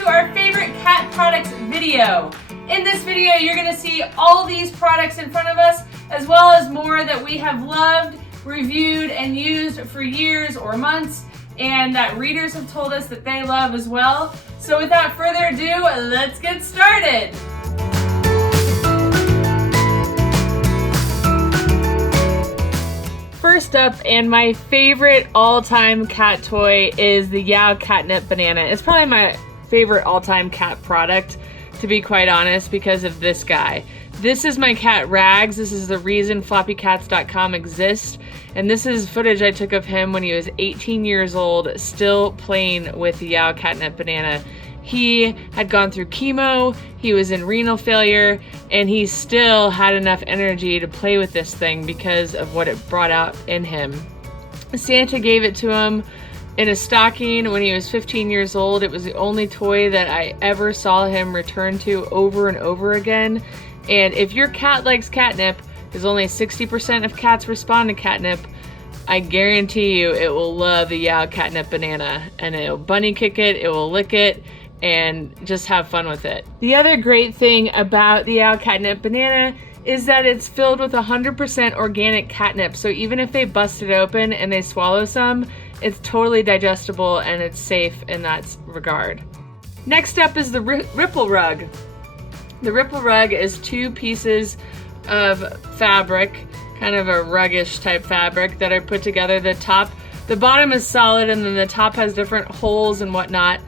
to our favorite cat products video. In this video, you're gonna see all these products in front of us, as well as more that we have loved, reviewed, and used for years or months, and that readers have told us that they love as well. So without further ado, let's get started. First up, and my favorite all-time cat toy is the Yeowww Catnip banana. It's probably my favorite all-time cat product, to be quite honest, because of this guy. This is my cat Rags. This is the reason Floppycats.com exists, and this is footage I took of him when he was 18 years old, still playing with the Yeowww Catnip banana. He had gone through chemo, he was in renal failure, and he still had enough energy to play with this thing because of what it brought out in him. Santa gave it to him in a stocking when he was 15 years old. It was the only toy that I ever saw him return to over and over again. And if your cat likes catnip, because only 60% of cats respond to catnip, I guarantee you it will love the Yeowww Catnip banana. And it'll bunny kick it, it will lick it, and just have fun with it. The other great thing about the Yeowww Catnip banana is that it's filled with 100% organic catnip. So even if they bust it open and they swallow some, it's totally digestible and it's safe in that regard. Next up is the Ripple Rug. The Ripple Rug is 2 pieces of fabric, kind of a ruggish type fabric that I put together. The bottom is solid, and then the top has different holes and whatnot.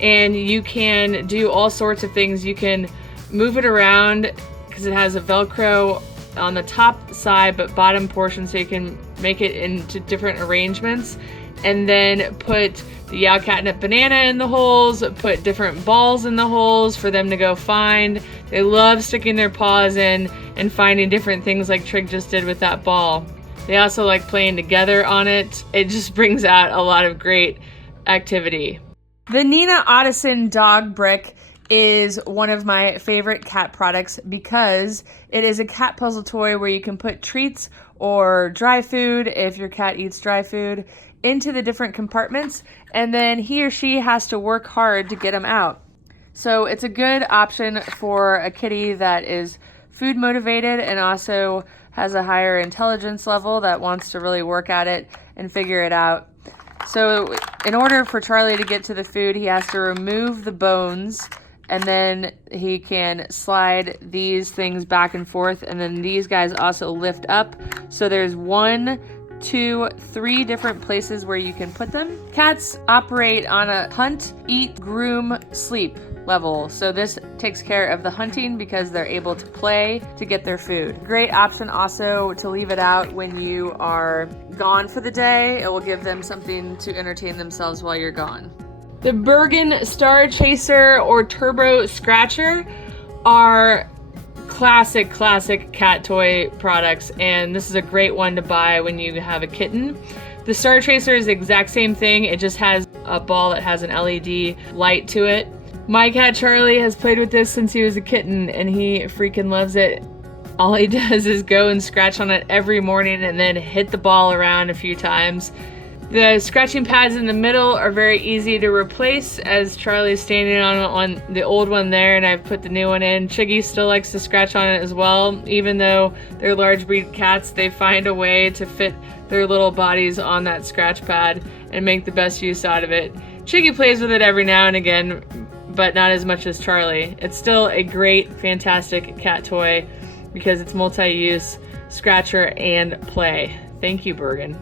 And you can do all sorts of things. You can move it around because it has a Velcro on the top side but bottom portion, so you can make it into different arrangements. And then put the Yeowww Catnip banana in the holes, put different balls in the holes for them to go find. They love sticking their paws in and finding different things like Trig just did with that ball. They also like playing together on it. It just brings out a lot of great activity. The Nina Ottosson dog brick is one of my favorite cat products because it is a cat puzzle toy where you can put treats or dry food, if your cat eats dry food, into the different compartments, and then he or she has to work hard to get them out. So it's a good option for a kitty that is food motivated and also has a higher intelligence level that wants to really work at it and figure it out. So in order for Charlie to get to the food, he has to remove the bones, and then he can slide these things back and forth, and then these guys also lift up. So there's 1, 2, 3 different places where you can put them. Cats operate on a hunt, eat, groom, sleep level. So this takes care of the hunting because they're able to play to get their food. Great option also to leave it out when you are gone for the day. It will give them something to entertain themselves while you're gone. The Bergan Star Chaser or Turbo Scratcher are classic cat toy products, and this is a great one to buy when you have a kitten. The Star Chaser is the exact same thing. It just has a ball that has an LED light to it. My cat Charlie has played with this since he was a kitten, and he freaking loves it. All he does is go and scratch on it every morning and then hit the ball around a few times. The scratching pads in the middle are very easy to replace, as Charlie's standing on the old one there and I've put the new one in. Chiggy still likes to scratch on it as well. Even though they're large breed cats, they find a way to fit their little bodies on that scratch pad and make the best use out of it. Chiggy plays with it every now and again, but not as much as Charlie. It's still a great, fantastic cat toy because it's multi-use, scratcher, and play. Thank you, Bergan.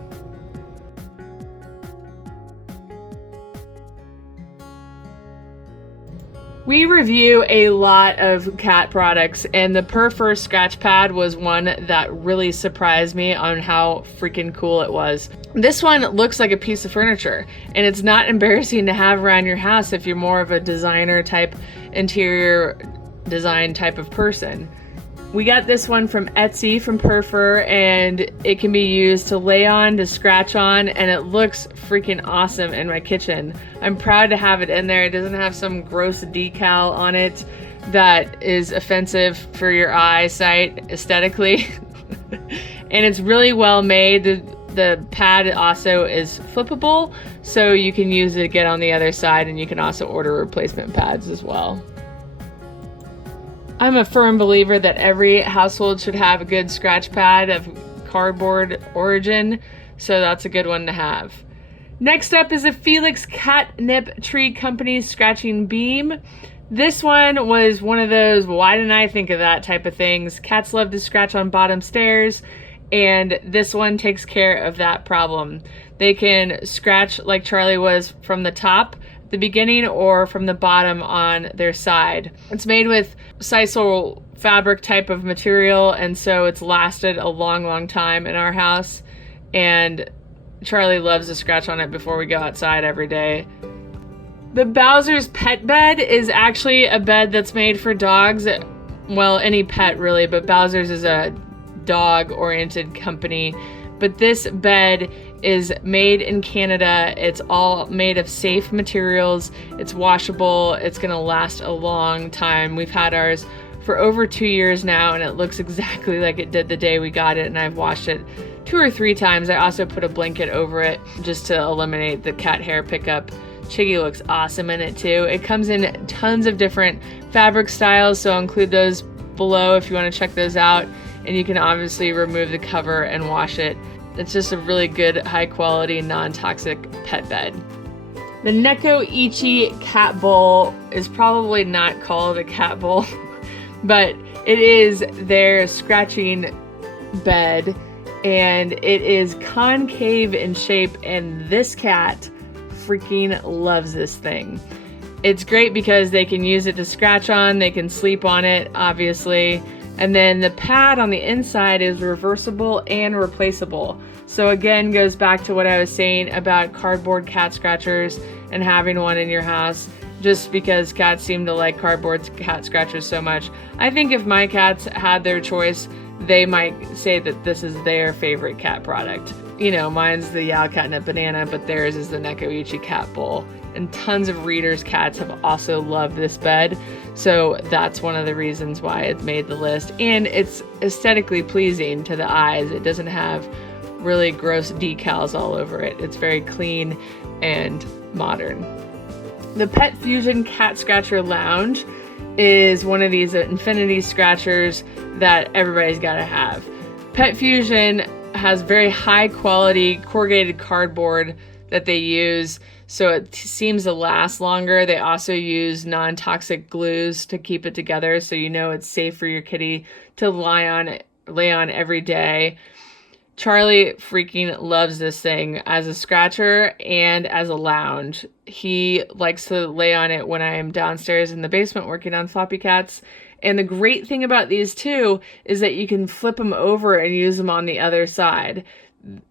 We review a lot of cat products, and the PurrFur Scratch Pad was one that really surprised me on how freaking cool it was. This one looks like a piece of furniture, and it's not embarrassing to have around your house if you're more of a designer type, interior design type of person. We got this one from Etsy from PurrFur, and it can be used to lay on, to scratch on, and it looks freaking awesome in my kitchen. I'm proud to have it in there. It doesn't have some gross decal on it that is offensive for your eyesight aesthetically. And it's really well made. The pad also is flippable, so you can use it again on the other side, and you can also order replacement pads as well. I'm a firm believer that every household should have a good scratch pad of cardboard origin, so that's a good one to have. Next up is a Felix Catnip Tree Company scratching beam. This one was one of those, why didn't I think of that type of things? Cats love to scratch on bottom stairs, and this one takes care of that problem. They can scratch like Charlie was from the top, the beginning, or from the bottom on their side. It's made with sisal fabric type of material, and so it's lasted a long time in our house, and Charlie loves to scratch on it before we go outside every day. The Bowser's Pet Bed is actually a bed that's made for dogs. Well, any pet really, but Bowser's is a dog-oriented company. But this bed is made in Canada. It's all made of safe materials. It's washable. It's gonna last a long time. We've had ours for over 2 years now, and it looks exactly like it did the day we got it, and I've washed it 2 or 3 times. I also put a blanket over it just to eliminate the cat hair pickup. Chiggy looks awesome in it too. It comes in tons of different fabric styles, so I'll include those below if you want to check those out, and you can obviously remove the cover and wash it. It's just a really good, high quality, non-toxic pet bed. The Necoichi cat bowl is probably not called a cat bowl, but it is their scratching bed, and it is concave in shape, and this cat freaking loves this thing. It's great because they can use it to scratch on, they can sleep on it, obviously, and then the pad on the inside is reversible and replaceable. So again, goes back to what I was saying about cardboard cat scratchers and having one in your house, just because cats seem to like cardboard cat scratchers so much. I think if my cats had their choice, they might say that this is their favorite cat product. You know, mine's the Yeowww Catnip Banana, but theirs is the Necoichi Cat Bowl. And tons of readers' cats have also loved this bed, so that's one of the reasons why it made the list. And it's aesthetically pleasing to the eyes. It doesn't have really gross decals all over it. It's very clean and modern. The PetFusion Cat Scratcher Lounge is one of these infinity scratchers that everybody's got to have. PetFusion has very high quality corrugated cardboard that they use, so it seems to last longer. They also use non-toxic glues to keep it together, so you know it's safe for your kitty to lay on every day. Charlie freaking loves this thing as a scratcher and as a lounge. He likes to lay on it when I am downstairs in the basement working on Floppycats. And the great thing about these two is that you can flip them over and use them on the other side.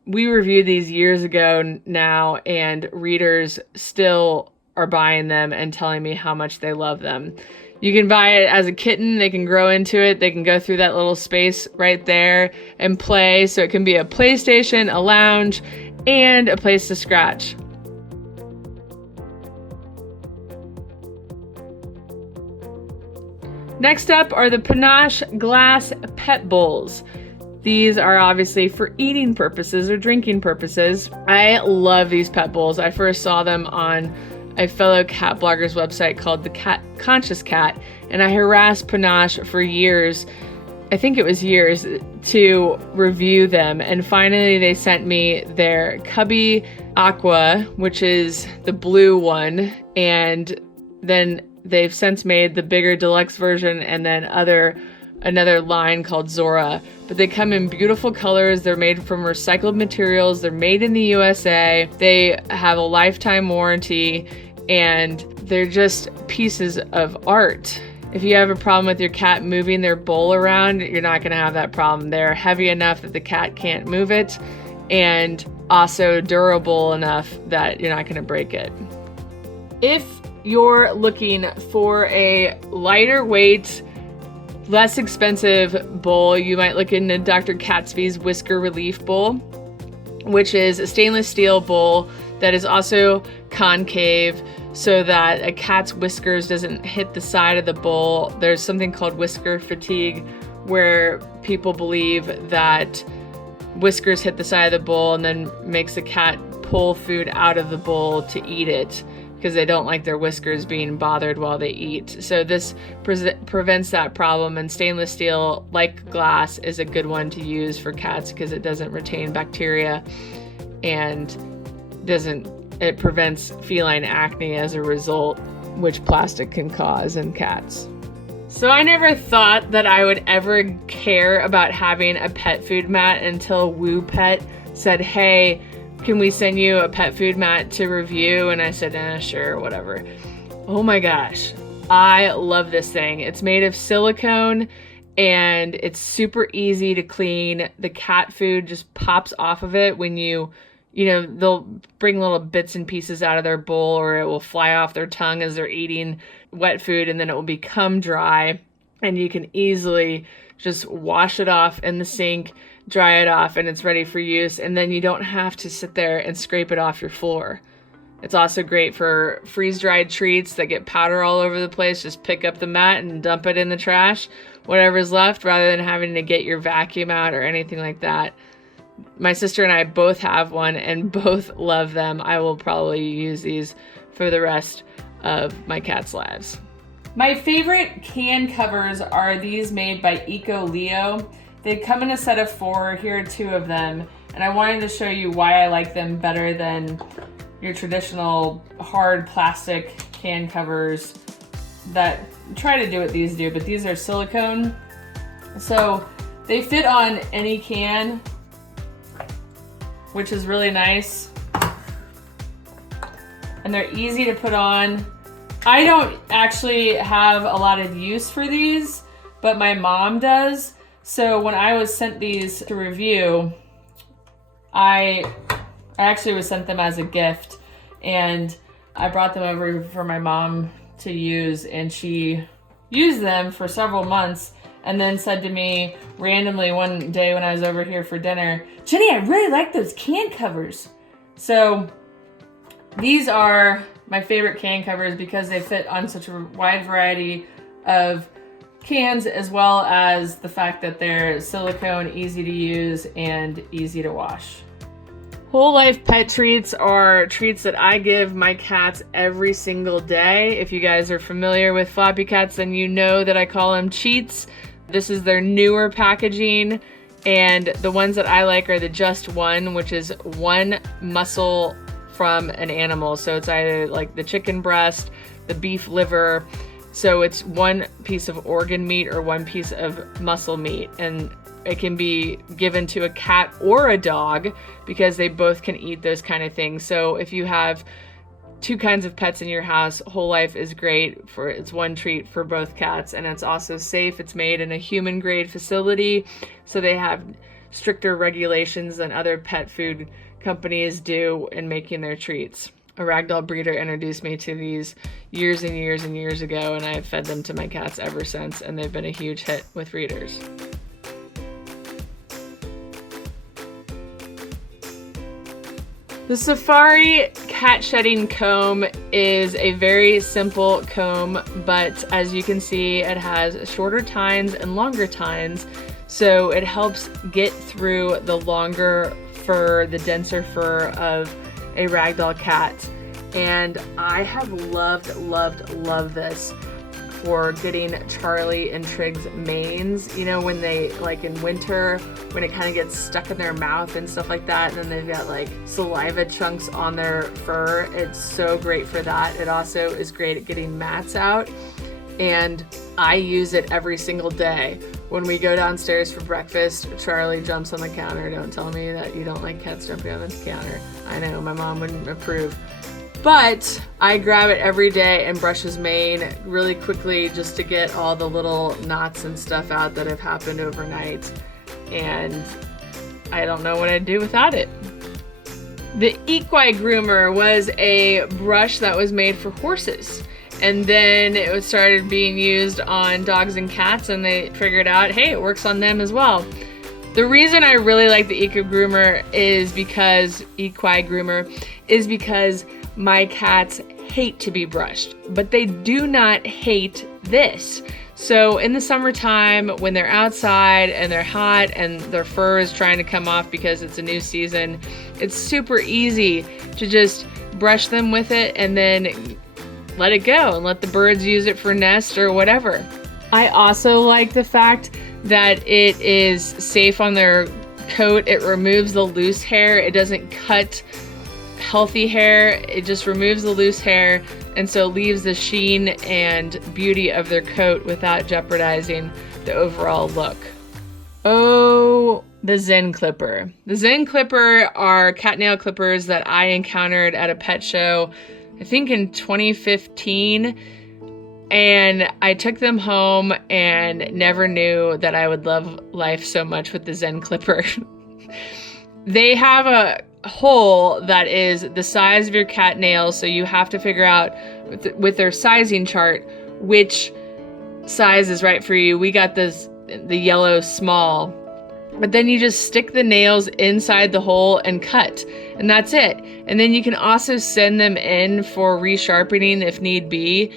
We reviewed these years ago now, and readers still are buying them and telling me how much they love them. You can buy it as a kitten, they can grow into it, they can go through that little space right there and play, so it can be a PlayStation, a lounge, and a place to scratch. Next up are the PawNosh glass pet bowls. These are obviously for eating purposes or drinking purposes. I love these pet bowls. I first saw them on a fellow cat blogger's website called The Conscious Cat, and I harassed PawNosh for years, I think it was years, to review them, and finally they sent me their Cubby Aqua, which is the blue one, and then they've since made the bigger deluxe version, and then another line called Zora. But they come in beautiful colors. They're made from recycled materials. They're made in the USA. They have a lifetime warranty, and they're just pieces of art. If you have a problem with your cat moving their bowl around, you're not going to have that problem. They're heavy enough that the cat can't move it, and also durable enough that you're not going to break it. If you're looking for a lighter weight, less expensive bowl, you might look into Dr. Catsby's Whisker Relief Bowl, which is a stainless steel bowl that is also concave so that a cat's whiskers doesn't hit the side of the bowl. There's something called whisker fatigue, where people believe that whiskers hit the side of the bowl and then makes the cat pull food out of the bowl to eat it, because they don't like their whiskers being bothered while they eat. So this prevents that problem, and stainless steel, like glass, is a good one to use for cats because it doesn't retain bacteria and it prevents feline acne as a result, which plastic can cause in cats. So I never thought that I would ever care about having a pet food mat until WooPet said, hey, can we send you a pet food mat to review? And I said, sure, whatever. Oh my gosh, I love this thing. It's made of silicone and it's super easy to clean. The cat food just pops off of it when they'll bring little bits and pieces out of their bowl, or it will fly off their tongue as they're eating wet food, and then it will become dry, and you can easily just wash it off in the sink, dry it off, and it's ready for use, and then you don't have to sit there and scrape it off your floor. It's also great for freeze-dried treats that get powder all over the place. Just pick up the mat and dump it in the trash, whatever's left, rather than having to get your vacuum out or anything like that. My sister and I both have one and both love them. I will probably use these for the rest of my cats' lives. My favorite can covers are these made by EcoLeo. They come in a set of 4. Here are 2 of them, and I wanted to show you why I like them better than your traditional hard plastic can covers that try to do what these do, but these are silicone. So they fit on any can, which is really nice. And they're easy to put on. I don't actually have a lot of use for these, but my mom does. So when I was sent these to review, I actually was sent them as a gift, and I brought them over for my mom to use, and she used them for several months and then said to me randomly one day when I was over here for dinner, Jenny, I really like those can covers. So these are my favorite can covers because they fit on such a wide variety of cans, as well as the fact that they're silicone, easy to use, and easy to wash. Whole life pet treats are treats that I give my cats every single day. If you guys are familiar with Floppycats, then you know that I call them cheats. This is their newer packaging, and the ones that I like are the Just One, which is one muscle from an animal. So it's either like the chicken breast, the beef liver. So it's one piece of organ meat or one piece of muscle meat, and it can be given to a cat or a dog because they both can eat those kind of things. So if you have 2 kinds of pets in your house, Whole Life is great for, it's one treat for both cats, and it's also safe. It's made in a human grade facility, so they have stricter regulations than other pet food companies do in making their treats. A Ragdoll breeder introduced me to these years and years and years ago, and I've fed them to my cats ever since, and they've been a huge hit with breeders. The Safari cat shedding comb is a very simple comb, but as you can see, it has shorter tines and longer tines, so it helps get through the longer fur, the denser fur of a Ragdoll cat. And I have loved this for getting Charlie and Trig's manes. You know, when they, like in winter, when it kind of gets stuck in their mouth and stuff like that, and then they've got like saliva chunks on their fur. It's so great for that. It also is great at getting mats out, and I use it every single day. When we go downstairs for breakfast, Charlie jumps on the counter. Don't tell me that you don't like cats jumping on the counter. I know, my mom wouldn't approve. But I grab it every day and brush his mane really quickly just to get all the little knots and stuff out that have happened overnight. And I don't know what I'd do without it. The EquiGroomer was a brush that was made for horses. And then it started being used on dogs and cats, and they figured out, hey, it works on them as well. The reason I really like the EquiGroomer is because my cats hate to be brushed, but they do not hate this. So in the summertime, when they're outside and they're hot and their fur is trying to come off because it's a new season, it's super easy to just brush them with it and then let it go and let the birds use it for nest or whatever. I also like the fact that it is safe on their coat. It removes the loose hair. It doesn't cut healthy hair. It just removes the loose hair, and so leaves the sheen and beauty of their coat without jeopardizing the overall look. Oh, the Zen Clipper. The Zen Clipper are cat nail clippers that I encountered at a pet show, I think in 2015. And I took them home and never knew that I would love life so much with the Zen Clipper. They have a hole that is the size of your cat nails, so you have to figure out with their sizing chart which size is right for you. We got the yellow small. But then you just stick the nails inside the hole and cut, and that's it. And then you can also send them in for resharpening if need be.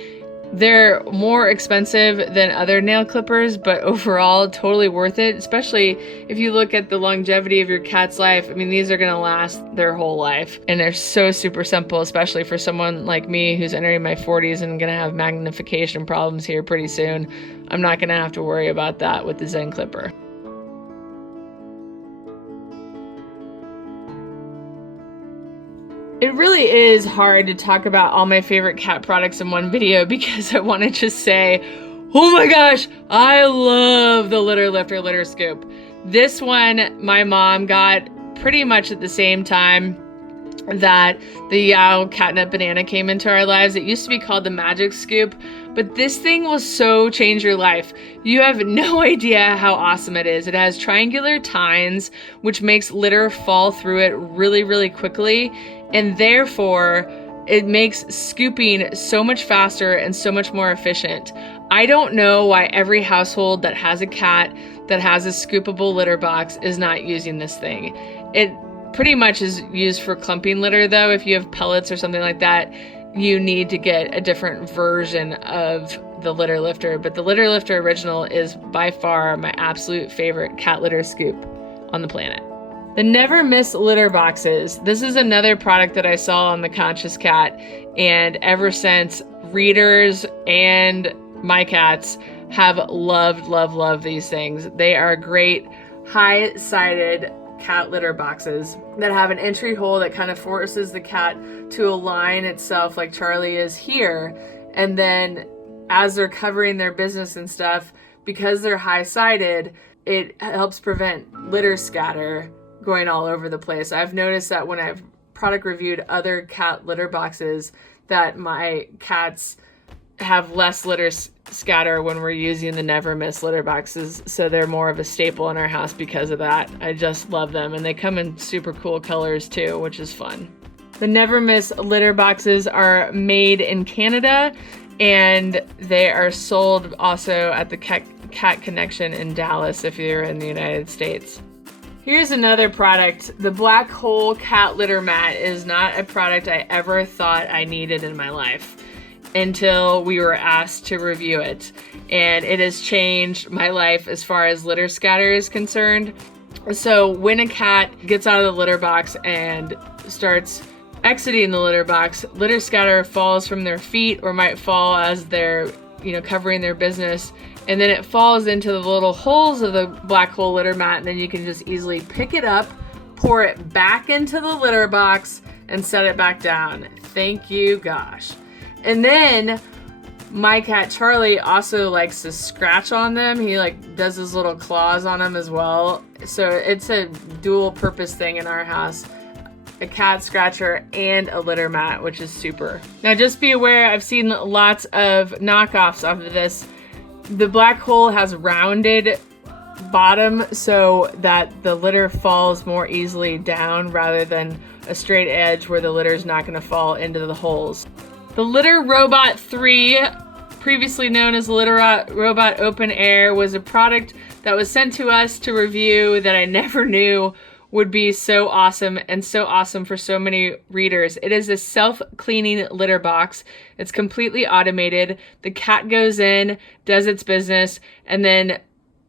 They're more expensive than other nail clippers, but overall totally worth it, especially if you look at the longevity of your cat's life. I mean, these are gonna last their whole life, and they're so super simple, especially for someone like me who's entering my 40s and gonna have magnification problems here pretty soon. I'm not gonna have to worry about that with the Zen Clipper. It really is hard to talk about all my favorite cat products in one video because I want to just say, oh my gosh, I love the LitterLifter Litter Scoop. This one my mom got pretty much at the same time that the Yeowww Catnip banana came into our lives. It used to be called the Magic Scoop, but this thing will so change your life. You have no idea how awesome it is. It has triangular tines, which makes litter fall through it really, really quickly, and therefore it makes scooping so much faster and so much more efficient. I don't know why every household that has a cat that has a scoopable litter box is not using this thing. It pretty much is used for clumping litter though. If you have pellets or something like that, you need to get a different version of the litter lifter. But the litter lifter original is by far my absolute favorite cat litter scoop on the planet. The NVR Miss Litterboxes. This is another product that I saw on the Conscious Cat, and ever since, readers and my cats have loved these things. They are great high-sided cat litter boxes that have an entry hole that kind of forces the cat to align itself like Charlie is here. And then as they're covering their business and stuff, because they're high-sided, it helps prevent litter scatter going all over the place. I've noticed that when I've product reviewed other cat litter boxes that my cats have less litter scatter when we're using the NVR Miss litter boxes, so they're more of a staple in our house because of that. I just love them, and they come in super cool colors too, which is fun. The NVR Miss litter boxes are made in Canada, and they are sold also at the Cat Connection in Dallas if you're in the United States. Here's another product. The Blackhole cat litter mat is not a product I ever thought I needed in my life until we were asked to review it. And it has changed my life as far as litter scatter is concerned. So when a cat gets out of the litter box and starts exiting the litter box, litter scatter falls from their feet or might fall as they're, covering their business. And then it falls into the little holes of the Blackhole litter mat, and then you can just easily pick it up, pour it back into the litter box, and set it back down. Thank you, gosh. And then my cat Charlie also likes to scratch on them. He does his little claws on them as well. So it's a dual purpose thing in our house. A cat scratcher and a litter mat, which is super. Now just be aware, I've seen lots of knockoffs of this. The Blackhole has rounded bottom so that the litter falls more easily down rather than a straight edge where the litter is not going to fall into the holes. The Litter Robot 3, previously known as Litter Robot Open Air, was a product that was sent to us to review that I never knew would be so awesome and so awesome for so many readers. It is a self-cleaning litter box. It's completely automated. The cat goes in, does its business, and then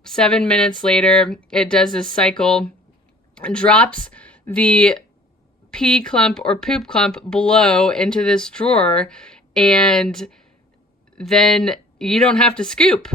7 minutes later, it does this cycle, drops the pee clump or poop clump below into this drawer, and then you don't have to scoop.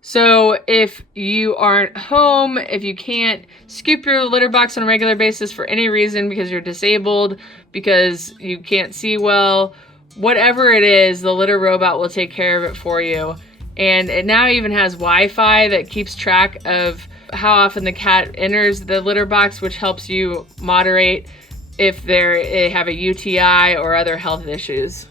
So if you aren't home, if you can't scoop your litter box on a regular basis for any reason, because you're disabled, because you can't see well, whatever it is, the litter robot will take care of it for you. And it now even has Wi-Fi that keeps track of how often the cat enters the litter box, which helps you moderate if they have a UTI or other health issues.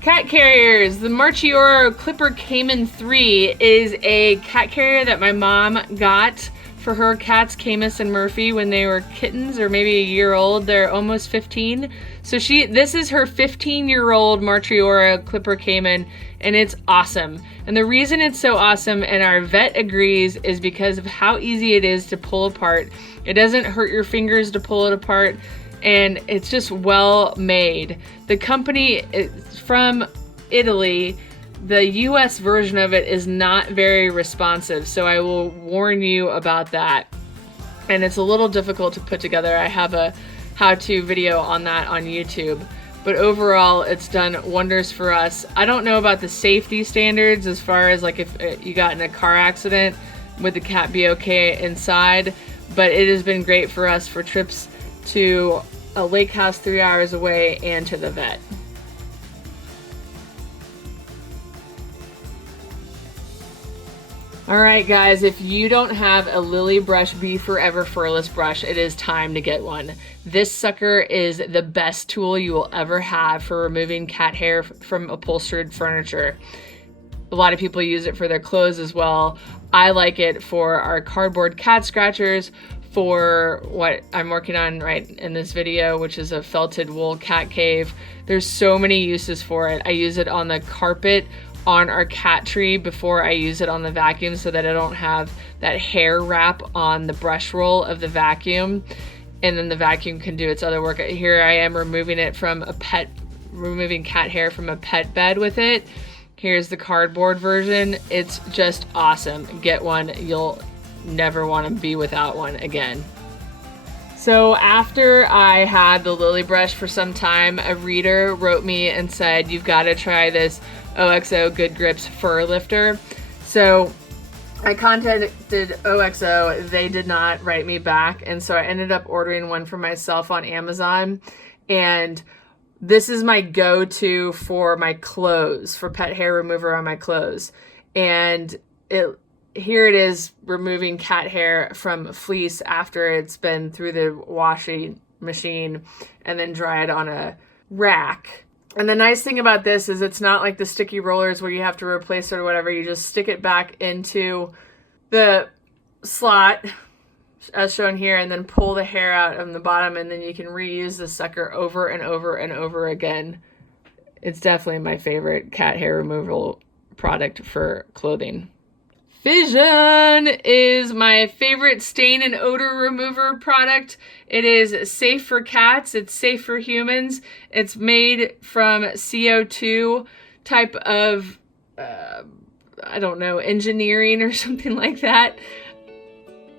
Cat carriers. The Marchioro Clipper Cayman 3 is a cat carrier that my mom got for her cats, Camus and Murphy, when they were kittens or maybe a year old. They're almost 15. So this is her 15-year-old Marchioro Clipper Cayman, and it's awesome. And the reason it's so awesome, and our vet agrees, is because of how easy it is to pull apart. It doesn't hurt your fingers to pull it apart, and it's just well made. The company is from Italy. The US version of it is not very responsive, so I will warn you about that. And it's a little difficult to put together. I have a how-to video on that on YouTube. But overall, it's done wonders for us. I don't know about the safety standards as far as like if you got in a car accident, would the cat be okay inside? But it has been great for us for trips to a lake house 3 hours away and to the vet. Alright guys, if you don't have a Lilly brush Be Forever Furless brush, it is time to get one. This sucker is the best tool you will ever have for removing cat hair from upholstered furniture. A lot of people use it for their clothes as well. I like it for our cardboard cat scratchers, for what I'm working on right in this video, which is a felted wool cat cave. There's so many uses for it. I use it on the carpet on our cat tree before I use it on the vacuum so that I don't have that hair wrap on the brush roll of the vacuum, and then the vacuum can do its other work. Here I am removing cat hair from a pet bed with it. Here's the cardboard version. It's just awesome. Get one. You'll never want to be without one again. So after I had the Lilly brush for some time, a reader wrote me and said, you've got to try this OXO Good Grips FurLifter. So I contacted OXO. They did not write me back, and so I ended up ordering one for myself on Amazon. And this is my go-to for my clothes, for pet hair remover on my clothes. And here it is removing cat hair from fleece after it's been through the washing machine and then dried on a rack. And the nice thing about this is it's not like the sticky rollers where you have to replace it or whatever. You just stick it back into the slot as shown here and then pull the hair out on the bottom, and then you can reuse the sucker over and over and over again. It's definitely my favorite cat hair removal product for clothing. Fizzion is my favorite stain and odor remover product. It is safe for cats. It's safe for humans. It's made from CO2 type of, I don't know, engineering or something like that.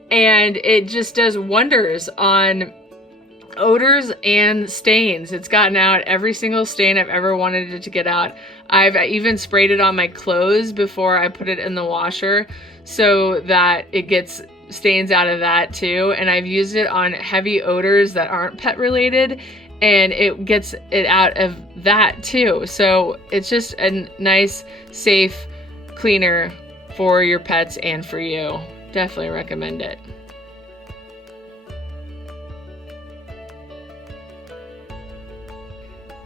And it just does wonders on odors and stains. It's gotten out every single stain I've ever wanted it to get out. I've even sprayed it on my clothes before I put it in the washer so that it gets stains out of that too. And I've used it on heavy odors that aren't pet related, and it gets it out of that too. So it's just a nice, safe cleaner for your pets and for you. Definitely recommend it.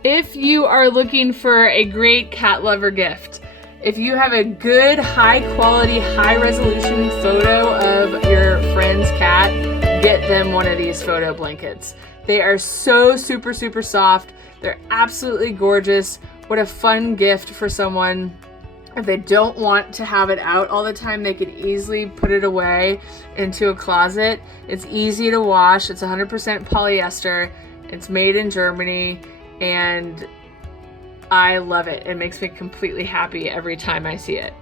If you are looking for a great cat lover gift, if you have a good, high quality, high resolution photo of your friend's cat, get them one of these photo blankets. They are so super, super soft. They're absolutely gorgeous. What a fun gift for someone. If they don't want to have it out all the time, they can easily put it away into a closet. It's easy to wash. It's 100% polyester. It's made in Germany, and I love it. It makes me completely happy every time I see it.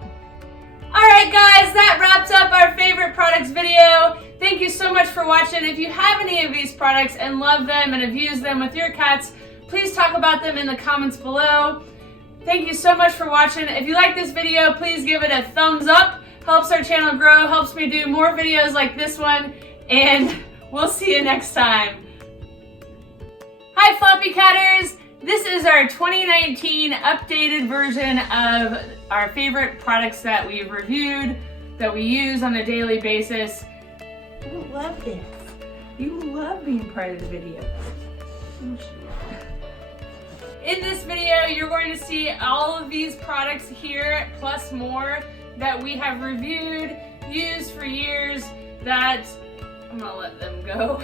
Alright guys, that wraps up our favorite products video. Thank you so much for watching. If you have any of these products and love them and have used them with your cats, please talk about them in the comments below. Thank you so much for watching. If you like this video, please give it a thumbs up. Helps our channel grow, helps me do more videos like this one, and we'll see you next time. Hi Floppy Catters! This is our 2019 updated version of our favorite products that we've reviewed, that we use on a daily basis. You love this. You love being part of the video. In this video, you're going to see all of these products here, plus more that we have reviewed, used for years, that I'm gonna let them go.